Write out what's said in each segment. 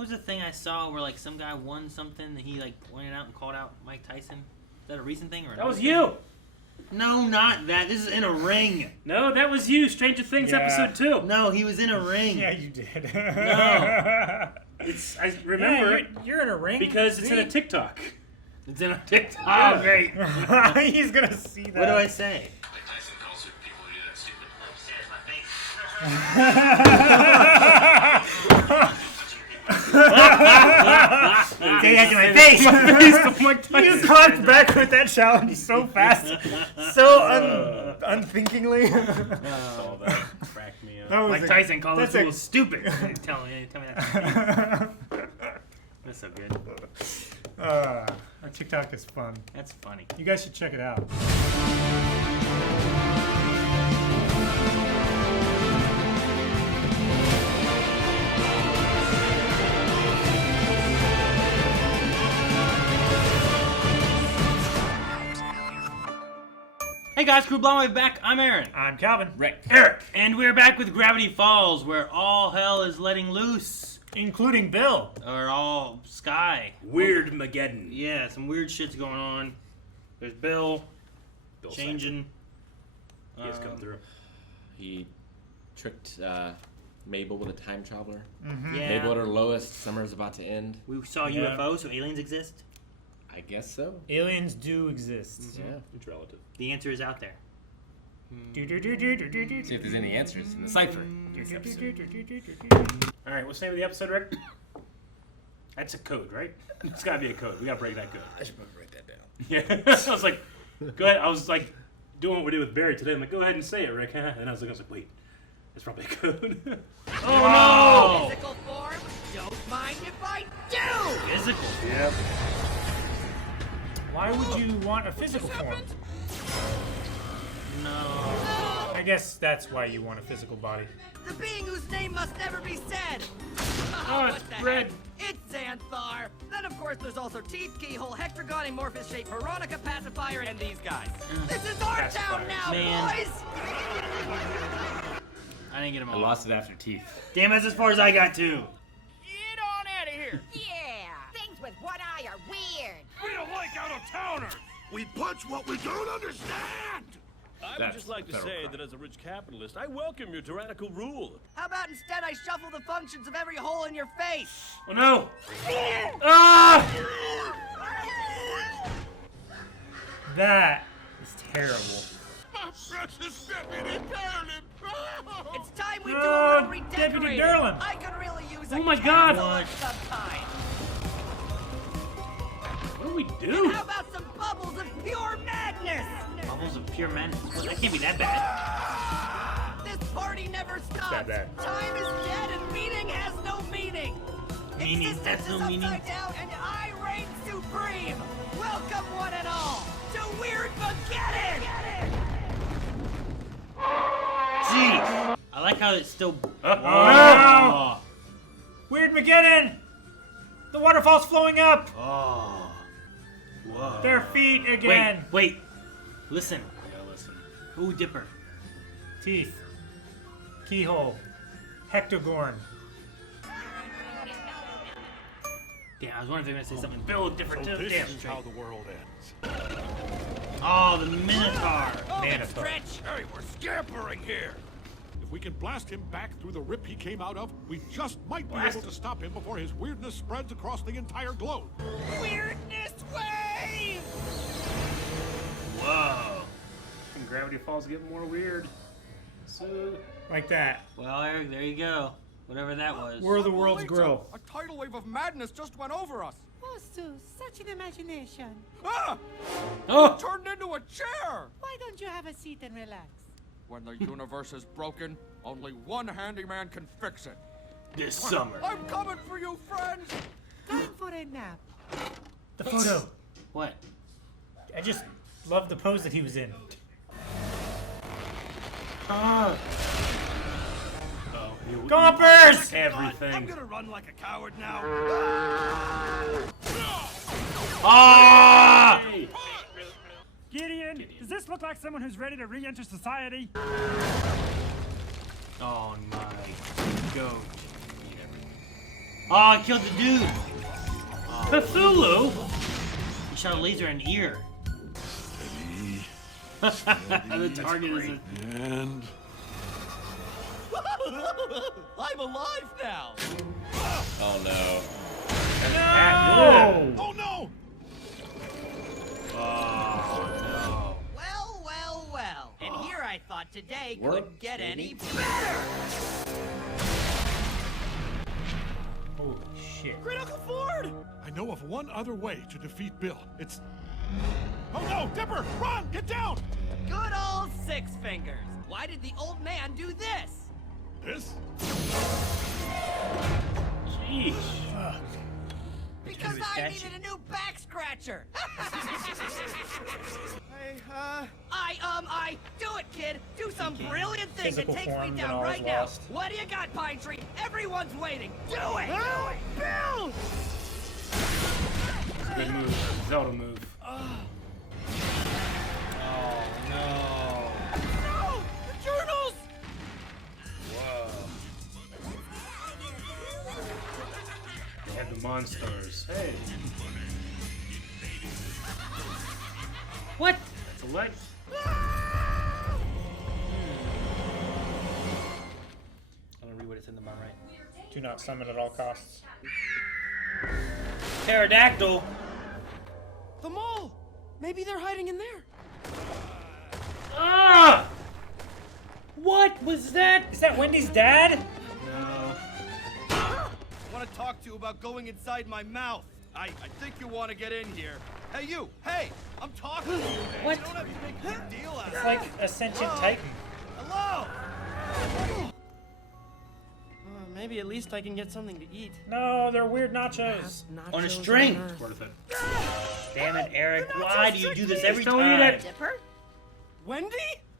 What was the thing I saw where like some guy won something that he like pointed out and called out Mike Tyson? Is that a recent thing or? That was you. No, not that. This is in a ring. No, that was you. Stranger Things episode 2. No, he was in a ring. Yeah, you did. No. I remember Yeah, you're in a ring because it's in a TikTok. It's in a TikTok. Oh, great. He's gonna see that. What do I say? Mike Tyson calls it people who do that stupid. Say that to my face. You just clapped back with that challenge so fast, so unthinkingly. Saw that. Cracked me up. That was Mike Tyson called us little stupid. Tell me that. That's so good. TikTok is fun. That's funny. You guys should check it out. Hey guys, Crew Blonde back. I'm Aaron. I'm Calvin. Rick. Eric. And we're back with Gravity Falls, where all hell is letting loose. Including Bill. Or all sky. Weirdmageddon. Yeah, some weird shit's going on. There's Bill changing. He has come through. He tricked Mabel with a time traveler. Mm-hmm. Yeah. Mabel at her lowest. Summer's about to end. We saw Yeah. UFOs, so aliens exist. I guess so. Aliens do exist. Yeah. It's relative. The answer is out there. See if there's any answers in the cipher. All right, what's the name of the episode, Rick? That's a code, right? It's gotta be a code. We gotta break that code. I should probably write that down. Yeah. I was like, go ahead. I was like doing what we did with Barry today. I'm like, go ahead and say it, Rick. And I was like, wait, that's probably a code. Oh, Physical form? Don't mind if I do! no! Physical. Yep. Why would you want a physical form? No. I guess that's why you want a physical body. The being whose name must never be said! Oh, What it's the red. heck? It's Xanthar! Then, of course, there's also Teeth, Keyhole, Hectagon, Amorphous Shape, Veronica, Pacifier, and these guys. This is our town Pacifier. now, Man. boys! I didn't get them I all. lost it after teeth. Damn, that's as far as I got too. Get on out of here! Yeah, things with one eye are weird. We don't like out-of-towners. We punch what we don't understand. I would That's just like to federal say crime. that as a rich capitalist, I welcome your tyrannical rule. How about instead I shuffle the functions of every hole in your face? Oh no! Ah! That is terrible. Precious Deputy Darling. It's time we do Oh, a little Deputy redecorating. Derlin. I could really use a Oh my God. candle of some kind. What do we And do? how about some bubbles of pure madness? Bubbles of pure madness. Well, that can't be that bad. This party never stops. That bad. Time is dead and meaning has no meaning. Meaning Existence has no is meaning? upside down and I reign supreme. Welcome one and all to Weirdmageddon. Gee, I like how it's still. no! Weirdmageddon! The waterfall's flowing up! Oh. Whoa. Their feet again! Wait. Listen. Yeah, listen. Ooh, Dipper. Teeth. Keyhole. Hectogorn. Damn, I was wondering if they were gonna say something Bill different too. This Damn. is how the world ends. Oh, the Minotaur. Manator. Hey, we're scampering here. If we can blast him back through the rip he came out of, we just might be able to stop him before his weirdness spreads across the entire globe. Weirdness wave. Whoa. And Gravity Falls get more weird. So Like that. Well, Eric, there you go. Whatever that was. Where the worlds grow. A tidal wave of madness just went over us. Oh, Sue, such an imagination. Ah! Oh. Turned into a chair! Why don't you have a seat and relax? When the universe is broken, only one handyman can fix it. This summer. I'm coming for you, friends! Time for a nap. The photo. What? I just love the pose that he was in. Oh. oh, Gompers! everything. I'm gonna run like a coward now. Ah! Hey. Gideon, does this look like someone who's ready to re-enter society? Oh my goat. Oh, I killed the dude. Cthulhu? He shot a laser in the ear. The target is a... And I'm alive now. Oh no. No! oh no! Oh, no. Well, well, well. And here I thought today Work, couldn't get baby. any better. Holy shit. Great Uncle Ford! I know of one other way to defeat Bill. It's... Oh no! Dipper! Run! Get down! Good old Six Fingers. Why did the old man do this? This? Jeez. Because his I statue. needed a new back scratcher. I do it, kid. Do some brilliant thing that Physical takes me forms and down all is right now. lost. What do you got, Pine Tree? Everyone's waiting. Do it! Bill! Good move. Zelda move. Oh no. No! The journals! Whoa. They have the monsters. Hey. What? That's a leg. I'm gonna read what it's in the bottom right. Do not summon at all costs. Pterodactyl. The mole! Maybe they're hiding in there. Ah! What was that? Is that Wendy's dad? No. Want to talk to you about going inside my mouth. I think you want to get in here. Hey, you! Hey! I'm talking to you, man. What? You don't have to make a big deal out of It's it. like a sentient titan. Hello! Maybe at least I can get something to eat. No, they're weird nachos. On a string. Worth it. Damn it, Eric. Why do you do this every Don't eat time? it. Dipper? Wendy?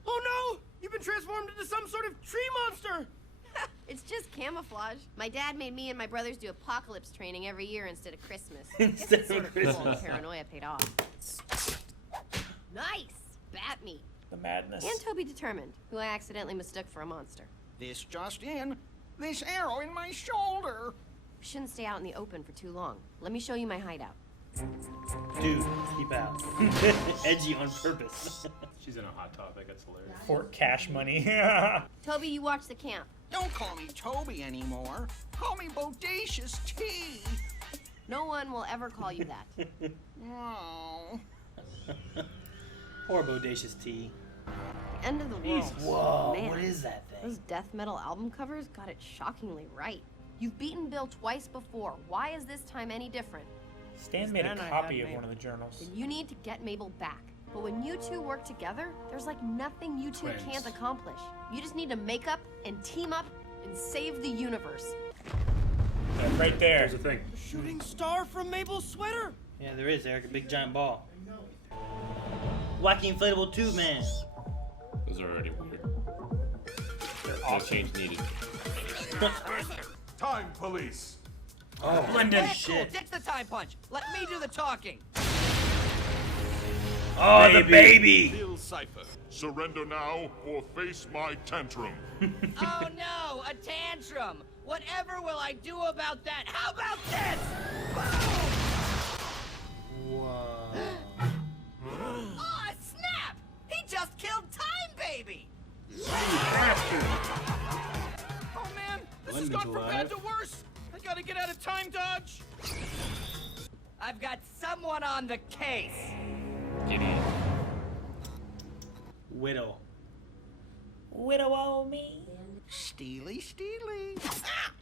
Oh no! You've been transformed into some sort of tree monster! It's just camouflage. My dad made me and my brothers do apocalypse training every year instead of Christmas. Instead Sort of of cool. Christmas. Paranoia paid off. Nice! Bat meat. The madness. And Toby Determined, who I accidentally mistook for a monster. This just in. This arrow in my shoulder. We shouldn't stay out in the open for too long. Let me show you my hideout. Dude, keep out. Edgy on purpose. She's in a hot topic. That's hilarious. Fort Cash Money. Toby, you watch the camp. Don't call me Toby anymore. Call me Bodacious T. No one will ever call you that. Oh. Poor Bodacious T. End of the world. Whoa, Man, what is that those thing? death metal album covers got it shockingly right. You've beaten Bill twice before. Why is this time any different? Stan made a Then I copy had of one Mabel. of the journals. Then you need to get Mabel back. But when you two work together, there's like nothing you two Friends. can't accomplish. You just need to make up and team up and save the universe. Right there. Here's the thing. Shooting star from Mabel's sweater. Yeah, there is, Eric. A big giant ball. Wacky inflatable tube man. Those are already weird. They're No awesome. change needed. Time police. Oh, Yeah, cool. shit. Ditch the time punch. Let me do the talking. Oh, the baby. Bill Cipher. Surrender now or face my tantrum. Oh no, a tantrum. Whatever will I do about that? How about this? Whoa. Oh, snap! He just killed Time Baby. Oh man, this has London's gone from bad alive. to worse. I gotta get out of time dodge. I've got someone on the case. Gideon. Widow. Widow me. Steely. Ah!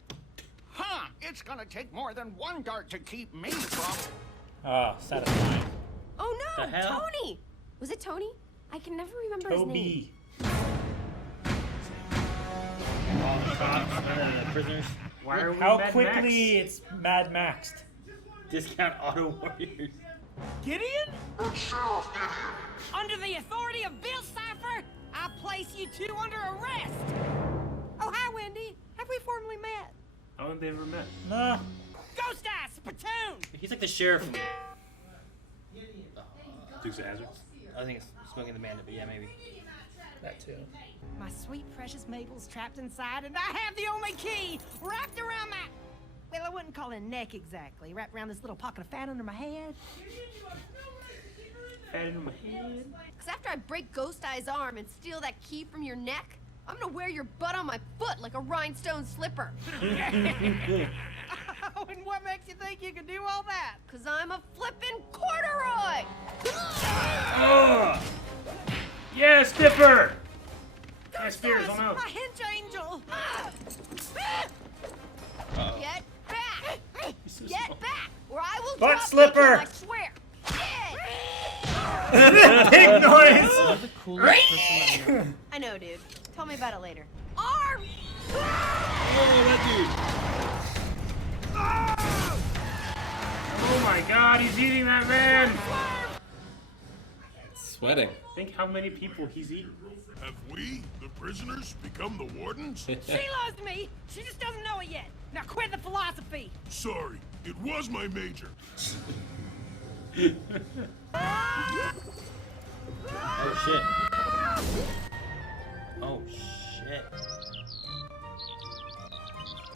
Huh, it's gonna take more than one dart to keep me from... Ah, satisfying. Oh no, The hell? Tony! Was it Tony? I can never remember his name. Toby. All the cops, prisoners. Why are we How Mad quickly it's Mad Maxed. Discount auto warriors. Gideon? Under the authority of Bill Cipher, I place you two under arrest. Oh, hi, Wendy. Have we formally met? I don't think they ever met. Nah. Ghost Eye, Spittoon! He's like the sheriff. Dukes of Hazzard. I think it's Smoking the Bandit, but yeah, maybe. That too. My sweet, precious Mabel's trapped inside, and I have the only key wrapped around my... Well, I wouldn't call it a neck exactly. Wrapped around this little pocket of fat under my head. Fat in my head. Because after I break Ghost Eye's arm and steal that key from your neck, I'm gonna wear your butt on my foot like a rhinestone slipper. Oh, and what makes you think you can do all that? Because I'm a flippin' corduroy! Oh! Yes, Dipper! Yes, Spears, Ghost on Eyes, out. my hinge angel! Get back! so Get small. back! Or I will Butt drop slipper. kick him, I swear! Big noise! You're the coolest person I know. I know, dude. Tell me about it later. Arm! Oh, that Oh my god, he's eating that man! dude. Sweating. Think how many people he's eaten. Have we, the prisoners, become the wardens? She loves me. She just doesn't know it yet. Now quit the philosophy. Sorry, it was my major. Oh shit. Oh shit.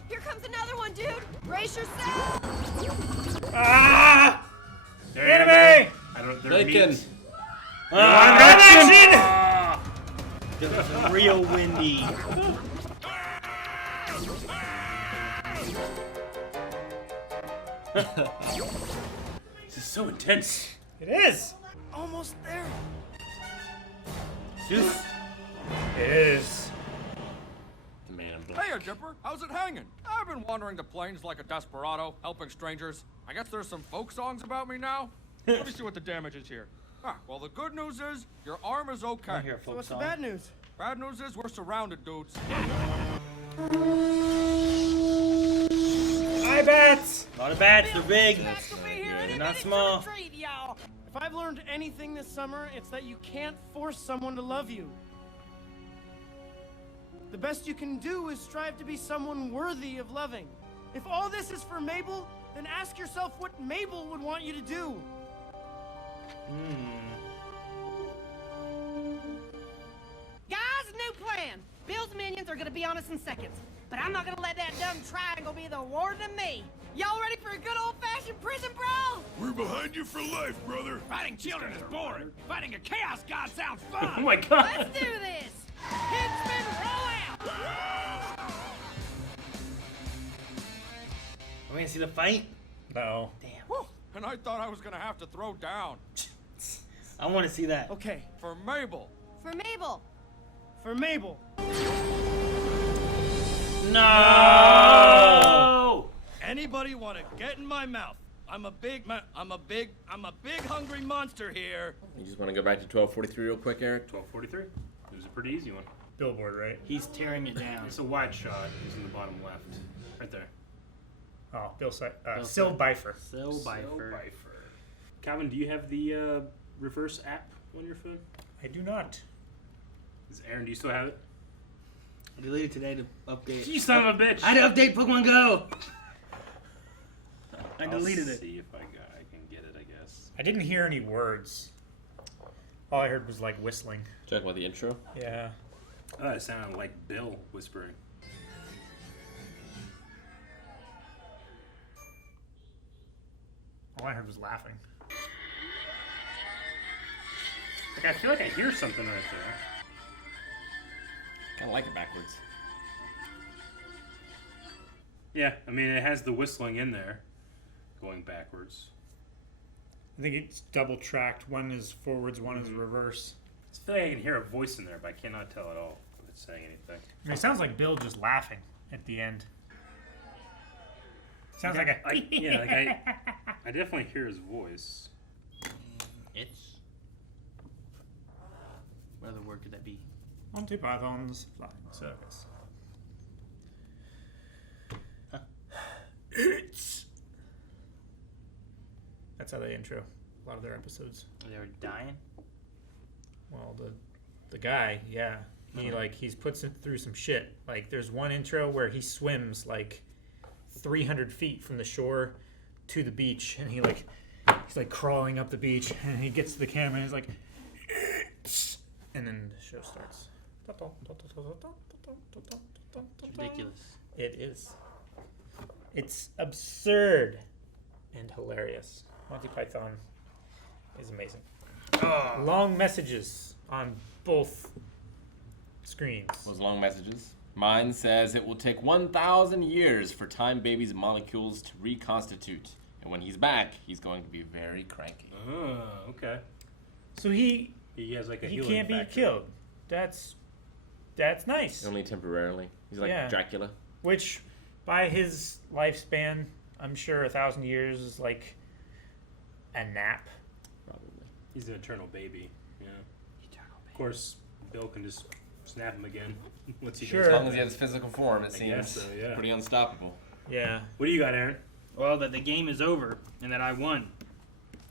Here comes another one, dude! Brace yourself! Ah! They're Enemy! I don't. They're Bacon. meat. Live action! It was real windy. This is so intense. It is. Almost there. Zeus. It is. The man in black. Hey, Dipper, how's it hanging? I've been wandering the plains like a desperado, helping strangers. I guess there's some folk songs about me now. Let me see what the damage is here. Ah, well, the good news is your arm is okay. I hear a folk song. news? Bad news is we're surrounded, dudes. I bet. A lot of bats, they're big. Bats will be here any They're not minute for small. the treat, y'all. If I've learned anything this summer, it's that you can't force someone to love you. The best you can do is strive to be someone worthy of loving. If all this is for Mabel, then ask yourself what Mabel would want you to do. Guys, new plan. Bill's minions are gonna be on us in seconds. But I'm not gonna let that dumb triangle be the warden of me. Y'all ready for a good old-fashioned prison brawl? We're behind you for life, brother. Fighting children is boring. Fighting a chaos god sounds fun. Oh my god. Let's do this! Henchmen, roll out! Are we gonna see the fight? No. Whew, and I thought I was gonna have to throw down. I want to see that. Okay, For Mabel. For Mabel! for Mabel. No! Anybody want to get in my mouth? I'm a big hungry monster here. You just want to go back to 1243 real quick, Eric? 1243. It was a pretty easy one. Billboard, right? He's tearing it down. It's a wide shot. It's in the bottom left. Right there. Oh, Bill Syl Bifer. So Bifer. Calvin, do you have the reverse app on your phone? I do not. Aaron, do you still have it? I deleted today to update. You son of a bitch! I had to update Pokemon Go. I I'll deleted it. see if I can get it, I guess. I didn't hear any words. All I heard was like whistling. Talk about the intro. Yeah. Oh, it sounded like Bill whispering. All I heard was laughing. Like, I feel like I hear something right there. Kind of like it backwards. Yeah, I mean, it has the whistling in there, going backwards. I think it's double tracked. One is forwards, one is reverse. I feel like I can hear a voice in there, but I cannot tell at all if it's saying anything. I mean, it sounds like Bill just laughing at the end. Sounds like a. I definitely hear his voice. It's. What other word could that be? Monty Python's Flying Circus. Huh. It's. That's how they intro a lot of their episodes. They were dying. Well, the guy, yeah, he's puts it through some shit. Like there's one intro where he swims like 300 feet from the shore to the beach, and he's like crawling up the beach, and he gets to the camera, and he's like, and then the show starts. It's ridiculous. It is. It's absurd and hilarious. Monty Python is amazing. Long messages on both screens. Those long messages. Mine says it will take 1,000 years for Time Baby's molecules to reconstitute. And when he's back, he's going to be very cranky. Oh, okay. So he has like a he healing can't be factor. killed. That's nice. Only temporarily. He's like Dracula. Which, by his lifespan, I'm sure 1,000 years is like a nap. Probably. He's an eternal baby. Yeah. Of course, Bill can just snap him again once he does. As long as he has physical form, it I seems guess so, yeah. pretty unstoppable. Yeah. What do you got, Aaron? Well, that the game is over and that I won.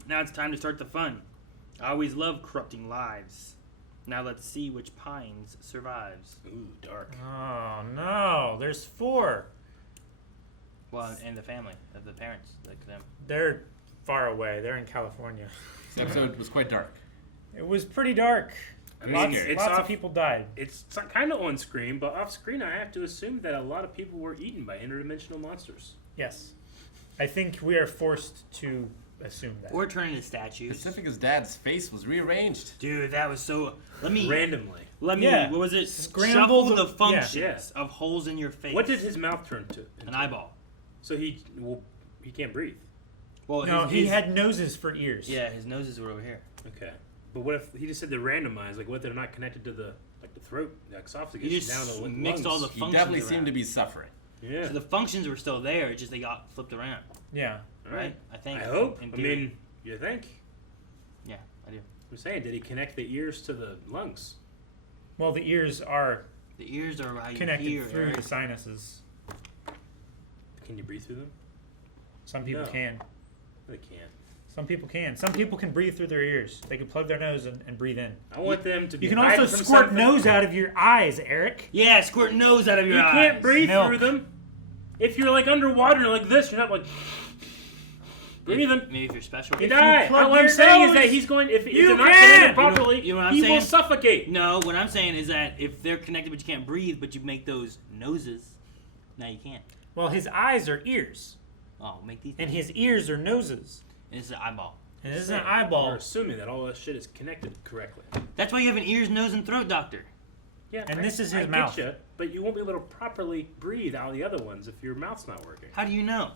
Now it's time to start the fun. I always love corrupting lives. Now let's see which Pines survives. Ooh, dark. Oh no, there's 4. Well, and the family of the parents, like them. They're far away. They're in California. This episode was quite dark. It was pretty dark. I mean, Lots of people died. It's kind of on screen, but off screen, I have to assume that a lot of people were eaten by interdimensional monsters. Yes. I think we are forced to assume that. Or turn into statues. Pacifica's dad's face was rearranged. Dude, that was so... Randomly. What was it? Scramble Shuffle the functions Yeah. of holes in your face. What did his mouth turn to? An eyeball. So he can't breathe. Well, No, he had noses for ears. Yeah, his noses were over here. Okay. But what if he just said they're randomized? Like, what if they're not connected to the throat, the esophagus, You just down the lungs? mixed all the He functions definitely around. seemed to be suffering. Yeah. So the functions were still there, it's just they got flipped around. Yeah. Right? I think. I hope. in I theory. mean, you think? Yeah, I do. I'm saying, did he connect the ears to the lungs? Well, the ears are The ears are how you connected hear, through Eric. the sinuses. Can you breathe through them? Some people No. can. They can't. Some people can. Some people can breathe through their ears. They can plug their nose and breathe in. I want them to be You can also hiding from squirt something. nose out of your eyes, Eric. Yeah, squirt nose out of your You eyes. can't breathe Milk. through them. If you're like underwater like this, you're not like breathe them. Maybe if you're special. You If die. you plug All I'm your saying is nose, that he's going. If you they're not can. connected properly, You know what I'm he saying? will suffocate. No, what I'm saying is that if they're connected but you can't breathe, but you make those noses, now you can't. Well, his eyes are ears, Oh, make these. and his ears are noses. And it's an eyeball. And this is an We're eyeball. assuming that all that shit is connected correctly. That's why you have an ears, nose, and throat doctor. Yeah, And this is I his get mouth. ya, but you won't be able to properly breathe out the other ones if your mouth's not working. How do you know?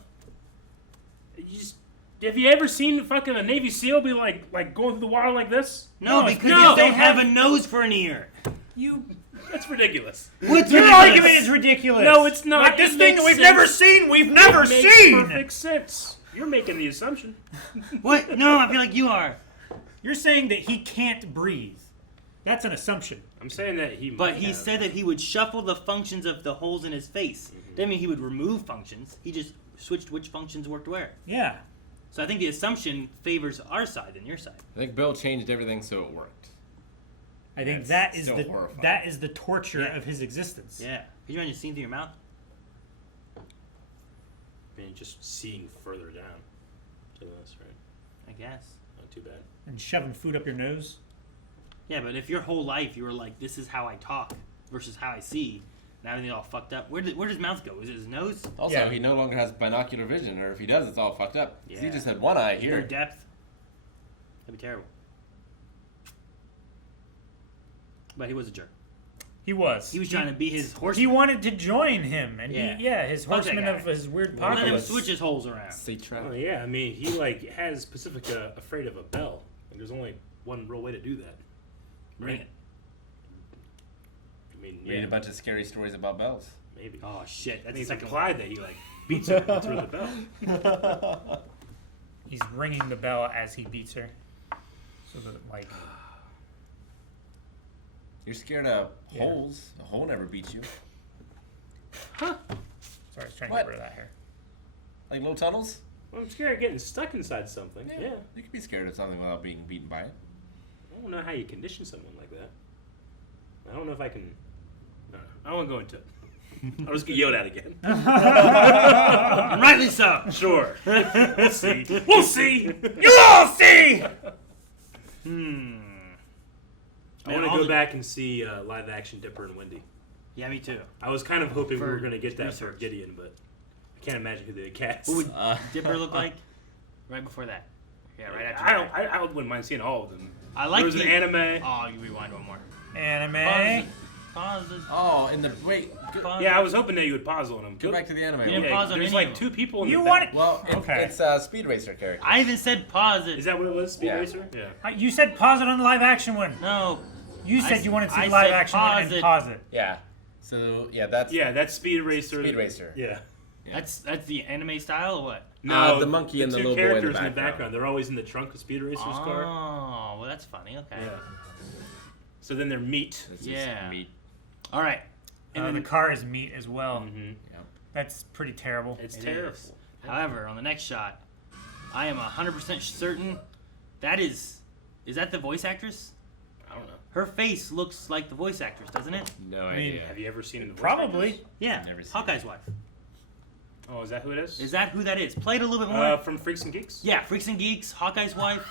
You just, have you ever seen fucking a Navy SEAL be like going through the water like this? No, No, because no, you don't they have a nose for an ear. You. That's ridiculous. What's Your ridiculous? argument is ridiculous. No, it's not. Like this It thing makes we've sense. never seen. We've never It makes seen. perfect sense. You're making the assumption. What? No, I feel like you are. You're saying that he can't breathe. That's an assumption. I'm saying that he. But might he have. said that he would shuffle the functions of the holes in his face. Didn't mean he would remove functions. He just switched which functions worked where. Yeah. So I think the assumption favors our side than your side. I think Bill changed everything so it work. I think That's that is still the horrifying. that is the torture Yeah. of his existence. Yeah. Could you imagine seeing through your mouth? I mean, just seeing further down to this, right? I guess. Not too bad. And shoving food up your nose. Yeah, but if your whole life you were like, this is how I talk versus how I see, now everything's all fucked up. Where does his mouth go? Is it his nose? Also, Yeah. he no longer has binocular vision, or if he does, it's all fucked up. 'Cause He Yeah. just had one eye Is there here. depth? That'd be terrible. But he was a jerk. He was. He was trying to be his horseman. He wanted to join him and Yeah. be his Fuck that horseman guy. of his weird Let him apocalypse. switch his holes around. Say trap. Oh yeah, I mean, he like has Pacifica afraid of a bell. Like, there's only one real way to do that. Bring it. I mean, Read yeah, a bunch of scary stories about bells. maybe. Oh shit, that's I mean, the it's second implied that he like beats her through the bell. He's ringing the bell as he beats her. So that like You're scared of Yeah. holes. A hole never beats you. sorry, I was trying to What? get rid of that hair. Like low tunnels? Well, I'm scared of getting stuck inside something. Yeah. You can be scared of something without being beaten by it. I don't know how you condition someone like that. I don't know if I can. I don't want to go into it. I'll just get yelled at again. And rightly so. Sure. We'll see. We'll see. You'll all see! I Man, want all to go the- back and see live action Dipper and Wendy. Yeah, me too. I was kind of hoping we For were going to get that for research. Gideon, but I Can't imagine who they cast. What would Dipper look like? Right before that. Yeah, right after I that. don't. I wouldn't mind seeing all of them. I like There was an anime. Oh, you rewind one more. Anime. Pause it. Oh, in the wait. Pause Yeah, it. I was hoping that you would pause on them. Go back to the anime. You didn't pause on There's any like of them. two people in You the want back. it? Well, Okay. it's Speed Racer character. I even said pause it. Is that what it was? Speed Yeah. Racer? Yeah. You said pause it on the live action one. No. You I said you wanted to see I the live said action one pause and it. pause it. Yeah. So yeah, that's Yeah, that's Speed Racer. Speed Racer. Yeah. That's the anime style or what? No, the monkey and the two little boy in the characters background. They're always in the trunk of Speed Racer's car. Oh, well that's funny. Okay. Yeah. So then they're meat. This is Yeah. meat. All right. And then the car is meat as well. Mm-hmm. Yep. That's pretty terrible. It's It terrible. is. However, on the next shot, I am 100% certain that is that the voice actress? I don't know. Her face looks like the voice actress, doesn't it? No mean, idea. Have you ever seen the voice Probably. actors? Yeah. Never seen Hawkeye's wife. Oh, is that who it is? Is that who that is? Play it a little bit more. From Freaks and Geeks? Yeah, Freaks and Geeks, Hawkeye's wife.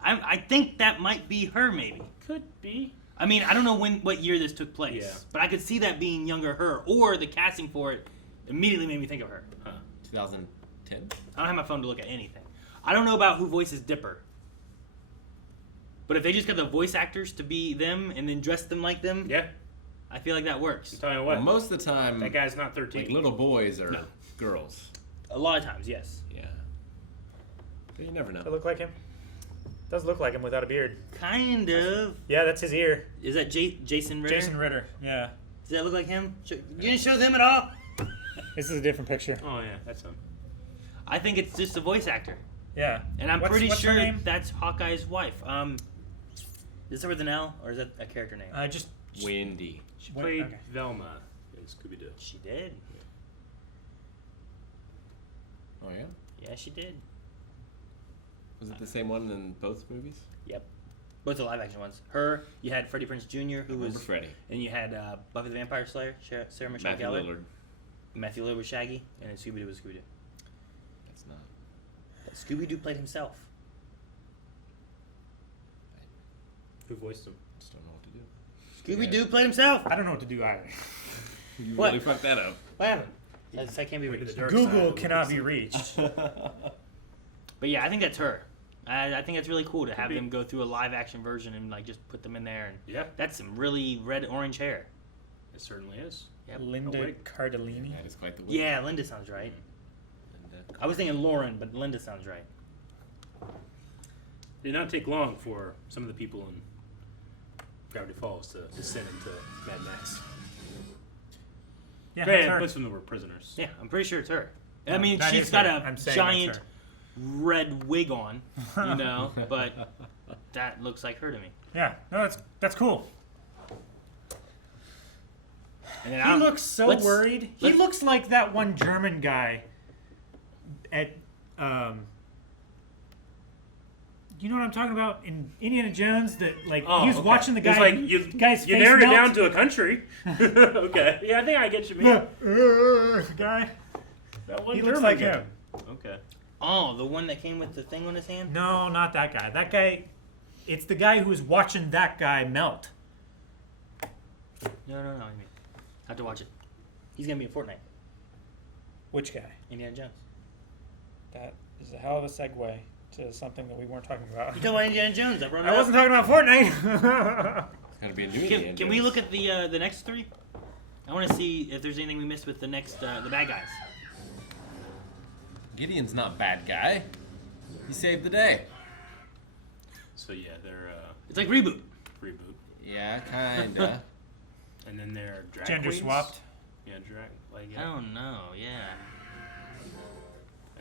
I think that might be her, maybe. Could be. I mean, I don't know what year this took place, Yeah. but I could see that being younger her, or the casting for it immediately made me think of her. Huh. 2010. I don't have my phone to look at anything. I don't know about who voices Dipper. But if they just got the voice actors to be them and then dress them like them, Yeah. I feel like that works. I'm telling you what. Well, most of the time, that guy's not 13. like little boys are No. girls. A lot of times, yes. Yeah. But you never know. Does it look like him? Does look like him without a beard. Kind of. Yeah, that's his ear. Is that Jason Ritter? Jason Ritter. Yeah. Does that look like him? You didn't show them at all? This is a different picture. Oh, yeah, that's him. I think it's just a voice actor. Yeah. And I'm What's pretty her sure name? that's Hawkeye's wife. Is it with an L, or is that a character name? Just Wendy. She What- played okay. Velma in Scooby-Doo. She did. Oh yeah. Yeah, she did. Was it the same one in both movies? Yep. Both the live action ones. Her, you had Freddie Prinze Jr., who Remember was. Freddy. And you had Buffy the Vampire Slayer, Sarah Michelle Matthew Gellar. Lillard. Matthew Lillard was Shaggy, and then Scooby-Doo was Scooby-Doo. That's not. But Scooby-Doo played himself. Who voiced him? Just don't know what to do. Scooby-Doo played himself! I don't know what to do either. You What? really fucked that up. What happened? That can't be Went to reached. the dark side Google of the cannot Lucas. be reached. But yeah, I think that's her. I think that's really cool to have be. them go through a live action version and like just put them in there. And Yeah, that's some really red orange hair. it certainly is. Yep. Linda wait. Cardellini. That is quite the wig. Yeah, Linda sounds right. And, I was thinking Lauren, but Linda sounds right. It did not take long for some of the people in Gravity Falls to descend into Mad Max. Yeah, Granted, that's her. most of them were prisoners. Yeah, I'm pretty sure it's her. I mean, That she's is got her. a I'm saying giant that's her. red wig on, you know, but that looks like her to me. Yeah, no, that's cool. And then He I don't- looks so let's- worried. He let's- looks like that one German guy at you know what I'm talking about in Indiana Jones? That like Oh, he was okay. watching the It's guy. like you guy's face narrowed it melt. down to a country. Okay. Yeah, I think I get you, man. Guy. That one He looks German like guy. him. Okay. Oh, the one that came with the thing on his hand? No, not that guy. That guy. It's the guy who was watching that guy melt. No. I mean, have to watch it. He's gonna be in Fortnite. Which guy? Indiana Jones. That is a hell of a segue to something that we weren't talking about. You talking about Indiana Jones? I brought it I up. wasn't talking about Fortnite. It's gotta be a new Indiana Can we Jones. look at the next three? I want to see if there's anything we missed with the next the bad guys. Gideon's not bad guy. He saved the day. So yeah, they're It's like reboot. reboot, Yeah, kinda. and then they're drag Gender queens. swapped. Yeah, drag like I don't know. Yeah.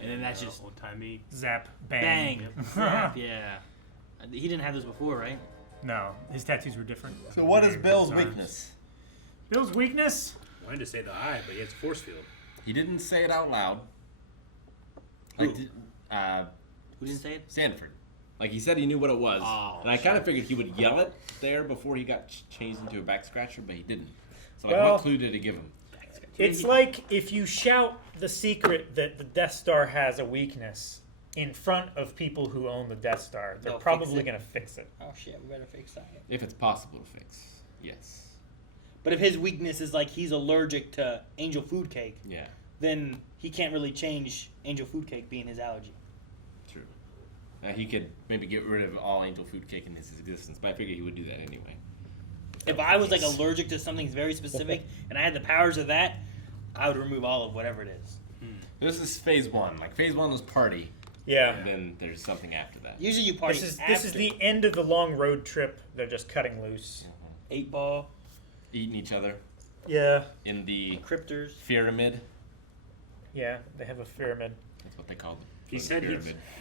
And then that's just old timey. Zap. bang. Bang. Zap, yeah. He didn't have those before, right? No, his tattoos were different. So what is Bill's Sorry. weakness? Bill's weakness? Wanted to say the eye, but he has a force field. He didn't say it out loud. Who? Like, Who didn't say it? Sanford. Like he said he knew what it was. Oh, and I kind of figured he would yell it there before he got changed into a back scratcher, but he didn't. So like, Well- what clue did it give him? It's like if you shout the secret that the Death Star has a weakness in front of people who own the Death Star, they're They'll fix probably it. going to fix it. Oh shit, we better fix that. If it's possible to fix. Yes. But if his weakness is like he's allergic to angel food cake, Yeah. then he can't really change angel food cake being his allergy. True. He could maybe get rid of all angel food cake in his existence, but I figured he would do that anyway. If I was like allergic to something very specific and I had the powers of that, I would remove all of whatever it is. This is phase 1. Like phase 1 was party. Yeah. And then there's something after that. Usually you party This is the end of the long road trip. They're just cutting loose. 8-ball. Eating each other. Yeah. In the cryptors. Pyramid. Yeah, they have a pyramid. That's what they call them. He said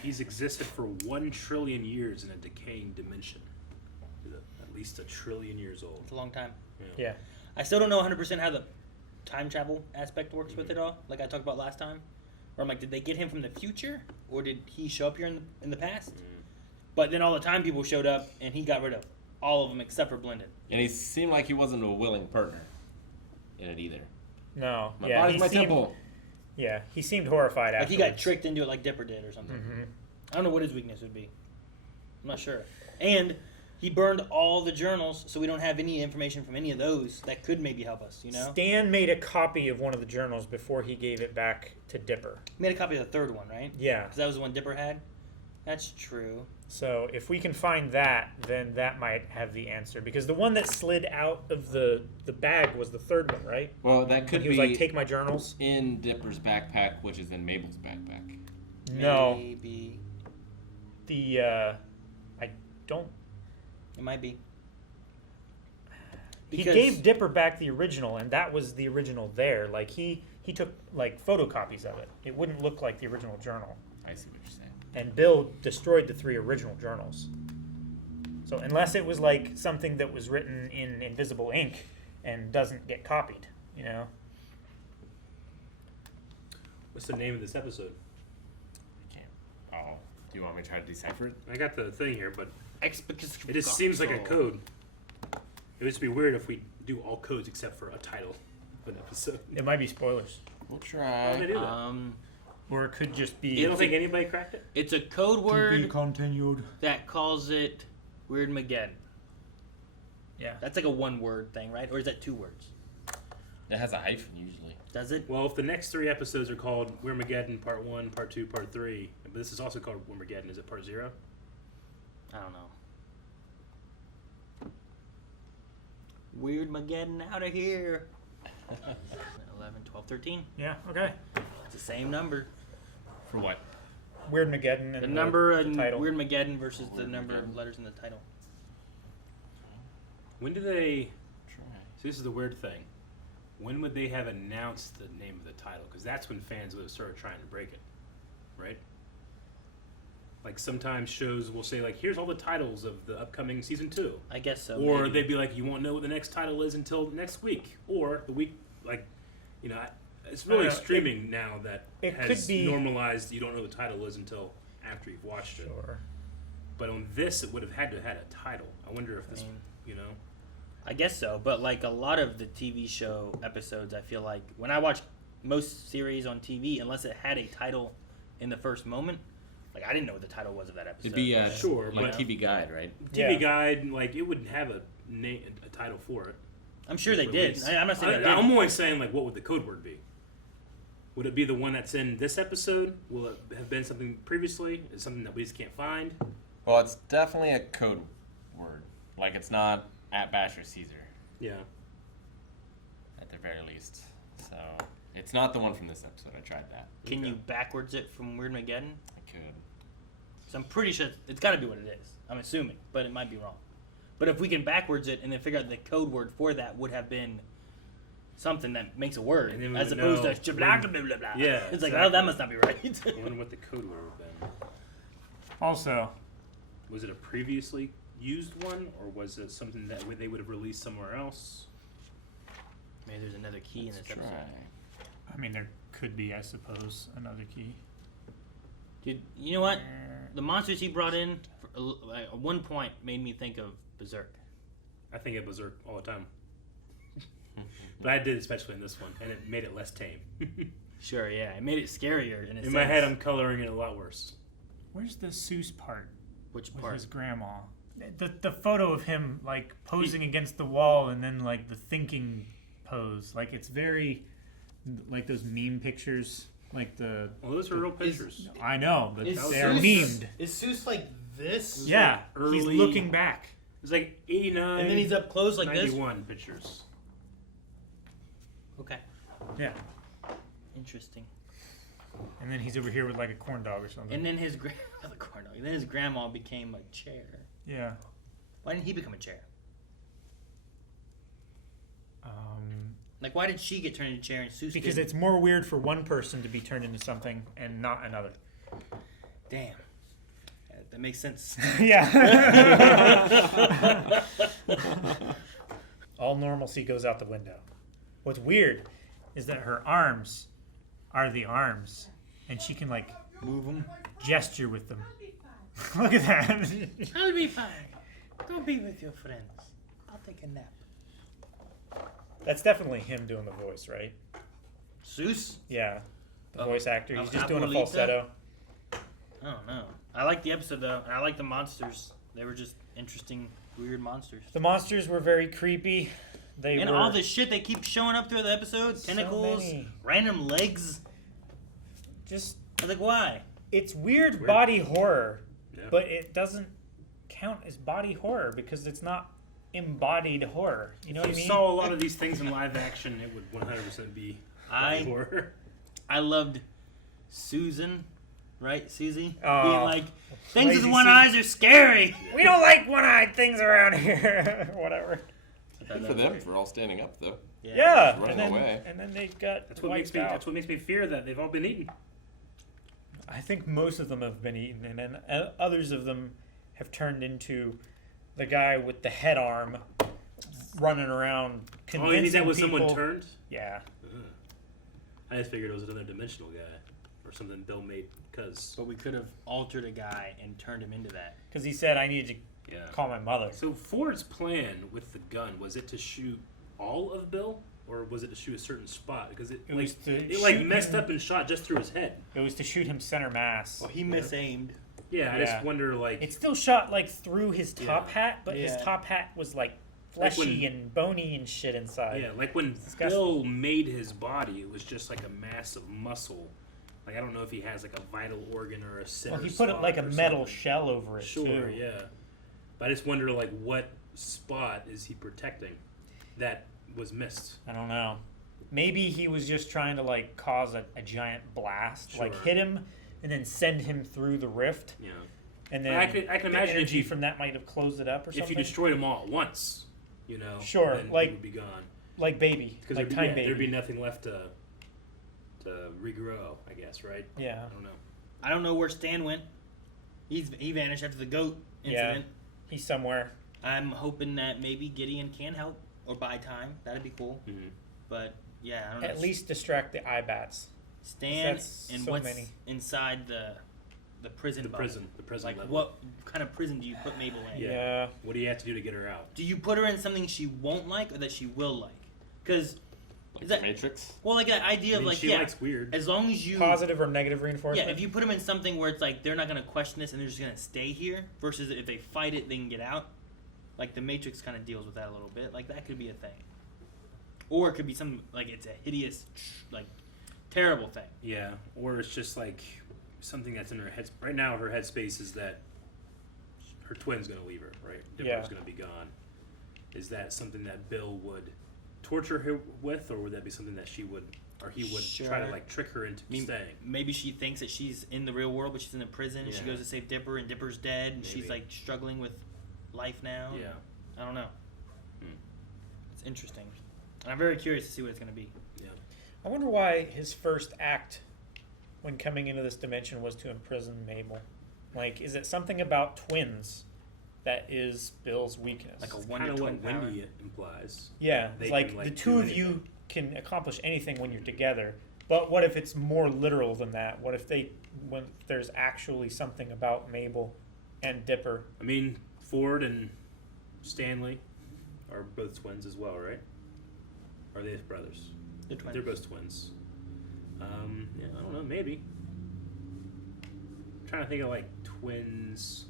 he's existed for 1 trillion years in a decaying dimension. He's at least 1 trillion years old. It's a long time. Yeah. I still don't know 100% how the time travel aspect works with it all, like I talked about last time. Or I'm like, did they get him from the future, or did he show up here in the past? But then all the time people showed up, and he got rid of all of them except for Blendon. And he seemed like he wasn't a willing partner in it either. No. My body's my temple. Yeah, he seemed horrified Like afterwards. he got tricked into it like Dipper did or something. I don't know what his weakness would be. I'm not sure. And he burned all the journals, so we don't have any information from any of those that could maybe help us, you know? Stan made a copy of one of the journals before he gave it back to Dipper. He made a copy of the third one, right? Yeah. Because that was the one Dipper had? That's true. So if we can find that, then that might have the answer. Because the one that slid out of the bag was the third one, right? Well, that could he be. was like, take my journals. In Dipper's backpack, which is in Mabel's backpack. No. Maybe. I don't. It might be. He gave Dipper back the original, and that was the original there. Like, he took, like, photocopies of it. It wouldn't look like the original journal. I see what you're saying. And Bill destroyed the 3 original journals. So unless it was, like, something that was written in invisible ink and doesn't get copied, you know? What's the name of this episode? I can't. Oh, do you want me to try to decipher it? I got the thing here, but it just seems like a code. It would just be weird if we do all codes except for a title of an episode. It might be spoilers. We'll Why try. would they do that? Or it could just be... You don't think anybody cracked it? It's a code word continued. that calls it Weirdmageddon. Yeah. That's like a one-word thing, right? Or is that 2 words? It has a hyphen usually. Does it? Well, if the next 3 episodes are called Weirdmageddon Part 1, Part 2, Part 3, but this is also called Weirdmageddon, is it Part 0? I don't know. Weirdmageddon out of here. 11, 12, 13. Yeah, okay. It's the same number. For what? Weirdmageddon and The number the in title. Weirdmageddon versus the number of letters in the title. When do they... See, this is the weird thing. When would they have announced the name of the title? Because that's when fans would have started trying to break it, right? Like sometimes shows will say like, here's all the titles of the upcoming season 2. I guess so. Or maybe. they'd be like, you won't know what the next title is until next week. Or the week, like, you know, it's really streaming now that it has could be normalized you don't know the title is until after you've watched it. Sure. But on this, it would have had to have had a title. I wonder if this, you know. I guess so, but like a lot of the TV show episodes, I feel like when I watch most series on TV, unless it had a title in the first moment, like I didn't know what the title was of that episode. It'd be sure, like but TV Guide, right? TV Guide, like it wouldn't have a title for it. I'm sure they did. I'm not saying they did. I'm only saying like, what would the code word be? Would it be the one that's in this episode? Will it have been something previously? Is it something that we just can't find? Well, it's definitely a code word. Like it's not at Basher Caesar. Yeah. At the very least. So it's not the one from this episode. I tried that. Can you backwards it from Weirdmageddon? I could. So I'm pretty sure it's got to be what it is. I'm assuming, but it might be wrong. But if we can backwards it and then figure out the code word for that would have been something that makes a word, And then we as would opposed know to blah, blah, blah, blah, blah. Yeah, It's like, exactly. oh, that must not be right. I wonder what the code word would have been. Also, was it a previously used one, or was it something that they would have released somewhere else? Maybe there's another key in this episode. I mean, there could be, I suppose, another key. Dude, you know what? The monsters he brought in at one point made me think of Berserk. I think it Berserk all the time. But I did, especially in this one, and it made it less tame. Sure, yeah. It made it scarier in a sense. my head, I'm coloring it a lot worse. Where's the Seuss part? Which with part? his grandma. The photo of him like posing against the wall and then like the thinking pose. Like it's very like those meme pictures, like the. Well, those are real pictures. I know, but Is they are Seuss- memed. Is Seuss like this? Yeah, like he's early- looking back. It's like 89. And then he's up close like this? 91 pictures. Okay. Yeah, Interesting. and then he's over here with like a corn dog or something. And then his the corn dog. And then his grandma became a chair. Yeah. Why didn't he become a chair? Um, Like, why did she get turned into a chair and Seuss because didn't? it's more weird for one person to be turned into something and not another. Damn. That makes sense. Yeah. All normalcy goes out the window. What's weird is that her arms are the arms, and she can like Move them. gesture with them. Look at that. I'll be fine. Go be with your friends. I'll take a nap. That's definitely him doing the voice, right? Seuss? Yeah, the Of- voice actor. He's of just doing a Abuelita? falsetto. I don't know. I like the episode though, and I like the monsters. They were just interesting, weird monsters. The monsters were very creepy. They And were all the shit they keep showing up through the episode, So tentacles, many. random legs. just. I was like, why? It's weird body horror, Yeah. but it doesn't count as body horror because it's not embodied horror. You know If what I you mean? saw a lot of these things in live action, it would 100% be horror. I loved Susan, right? Susie? Oh, being like, things with lazy one Susie. eyes are scary. We don't like one-eyed things around here. Whatever. Good for them for all standing up, though. Yeah, Running away. and then they got That's what makes wiped me. out. That's what makes me fear that they've all been eaten. I think most of them have been eaten, and then others of them have turned into the guy with the head arm running around convincing Oh, you think that was people. someone turned? Yeah. I just figured it was another dimensional guy or something Bill made because. But we could have altered a guy and turned him into that. Because he said, I need to Yeah. call my mother. So Ford's plan with the gun was it to shoot all of Bill, or was it to shoot a certain spot? Because it was to like shoot messed him- up and shot just through his head. It was to shoot him center mass. Well, he misaimed. Yeah, I just wonder like It still shot like through his top Yeah. hat, but his Yeah. top hat was like Like fleshy when- and bony and shit inside. yeah, like when disgusting. Bill made his body, it was just like a mass of muscle. Like I don't know if he has like a vital organ or a center. Well, he put it like a spot or metal something. shell over it Sure, too. yeah. But I just wonder like what spot is he protecting that was missed? I don't know. Maybe he was just trying to like cause a giant blast, like Sure. hit him and then send him through the rift. Yeah. And then I can the imagine if energy you- from that might have closed it up or If something. you destroyed them all at once, you know, Sure, then like- he would be gone. like baby, Because like there'd, time yeah, baby. there'd be nothing left to regrow, I guess, right? Yeah. I don't know. I don't know where Stan went. He vanished after the goat Yeah. incident. He's somewhere. I'm hoping that maybe Gideon can help or buy time. That'd be cool. Mm-hmm. But yeah, I don't know. At least distract the eye bats. Stan that's and so what's many. inside the prison. The bubble. prison Like level. what kind of prison do you put Mabel in? Yeah. What do you have to do to get her out? Do you put her in something she won't like or that she will like? Because Like is the that Matrix. well, like that idea I of mean, like she yeah, likes weird. as long as you Positive or negative reinforcement. yeah, if you put them in something where it's like they're not gonna question this and they're just gonna stay here, versus if they fight it, they can get out. Like the Matrix kind of deals with that a little bit. Like that could be a thing, or it could be something like it's a hideous, like terrible thing. Yeah, or it's just like something that's in her head. Right now, her headspace is that her twin's gonna leave her. Right, Dipper's Yeah. gonna be gone. Is that something that Bill would torture her with, or would that be something that she would, or he would try to Sure. like trick her into mean, staying? Maybe she thinks that she's in the real world, but she's in a prison, and she Yeah. goes to save Dipper, and Dipper's dead, and she's Maybe. like struggling with life now. Yeah. I don't know. Hmm. It's interesting. And I'm very curious to see what it's gonna be. Yeah. I wonder why his first act when coming into this dimension was to imprison Mabel. Like, is it something about twins that is Bill's weakness? Like a Kind wonder of twin what power. Wendy implies. Yeah, They it's like can, the like, two do of you anything. can accomplish anything when you're together. But what if it's more literal than that? What if when there's actually something about Mabel and Dipper? I mean, Ford and Stanley are both twins as well, right? Or are they brothers? The twins. They're both twins. Yeah, I don't know, maybe. I'm trying to think of like twins,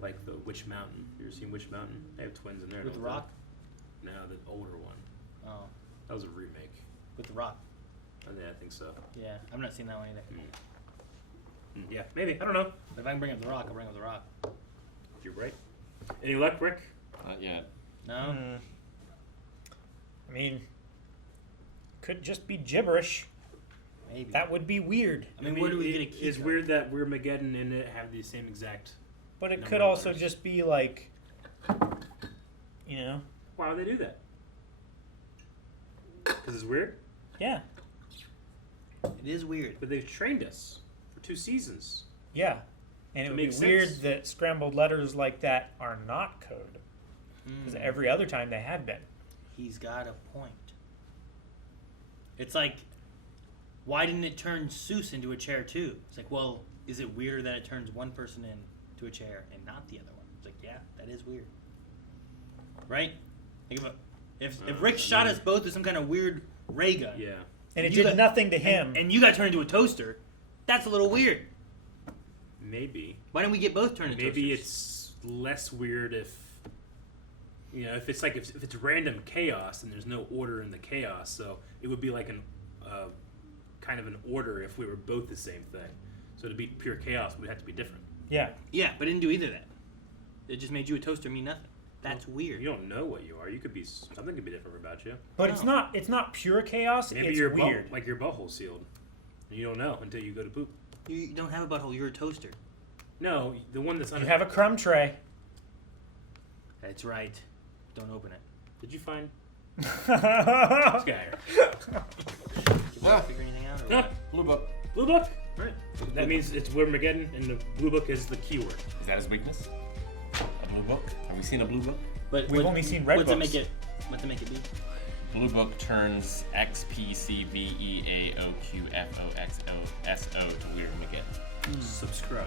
like the Witch Mountain. You ever seen Witch Mountain? They have twins in there. With the don't they? Rock. No, the older one. Oh. That was a remake. with The Rock. Yeah, I think so. Yeah, I'm not seeing that one either. Yeah, maybe. I don't know. But if I can bring up The Rock, I'll bring up The Rock. You're right. Any luck, Rick? Not yet. No? I mean, could just be gibberish. Maybe. That would be weird. I mean, where do we get a key It's card? weird that Weirdmageddon and it have the same exact. But it number could of also letters. just be like, you know, Why would they do that? Because it's weird? yeah, It is weird. But they've trained us for 2 seasons. yeah. And it It would be makes weird sense. that scrambled letters like that are not code. Because every other time they have been. He's got a point. It's like, why didn't it turn Seuss into a chair too? It's like, well, is it weirder that it turns one person into a chair and not the other one? It's like, yeah, that is weird. Right? Think about if Rick shot us both with some kind of weird ray gun. Yeah. And it you did nothing to him. And you got turned into a toaster, that's a little weird. Maybe. Why didn't we get both turned into Maybe toasters? it's less weird if, you know, if it's like if it's random chaos and there's no order in the chaos. So it would be like an kind of an order if we were both the same thing. So to be pure chaos, we'd have to be different. Yeah. Yeah, but it didn't do either of that. It just made you a toaster mean nothing. That's weird. You don't know what you are. You could be something could be different about you. But it's not pure chaos. Maybe it's your weird. like your butthole sealed. And you don't know until you go to poop. You don't have a butthole. You're a toaster. No, the one that's You have a crumb tray. That's right. Don't open it. Did you find this guy here? Figure anything out? Or No. what? Blue book. Blue book. Right. That means it's Weirdmageddon, and the blue book is the keyword. Is that his weakness? A blue book? Have we seen a blue book? But We've only seen red what's it books. make it? What's it make it be? Blue book turns XPCVEAOQFOXOSO to Weirdmageddon. Subscribe.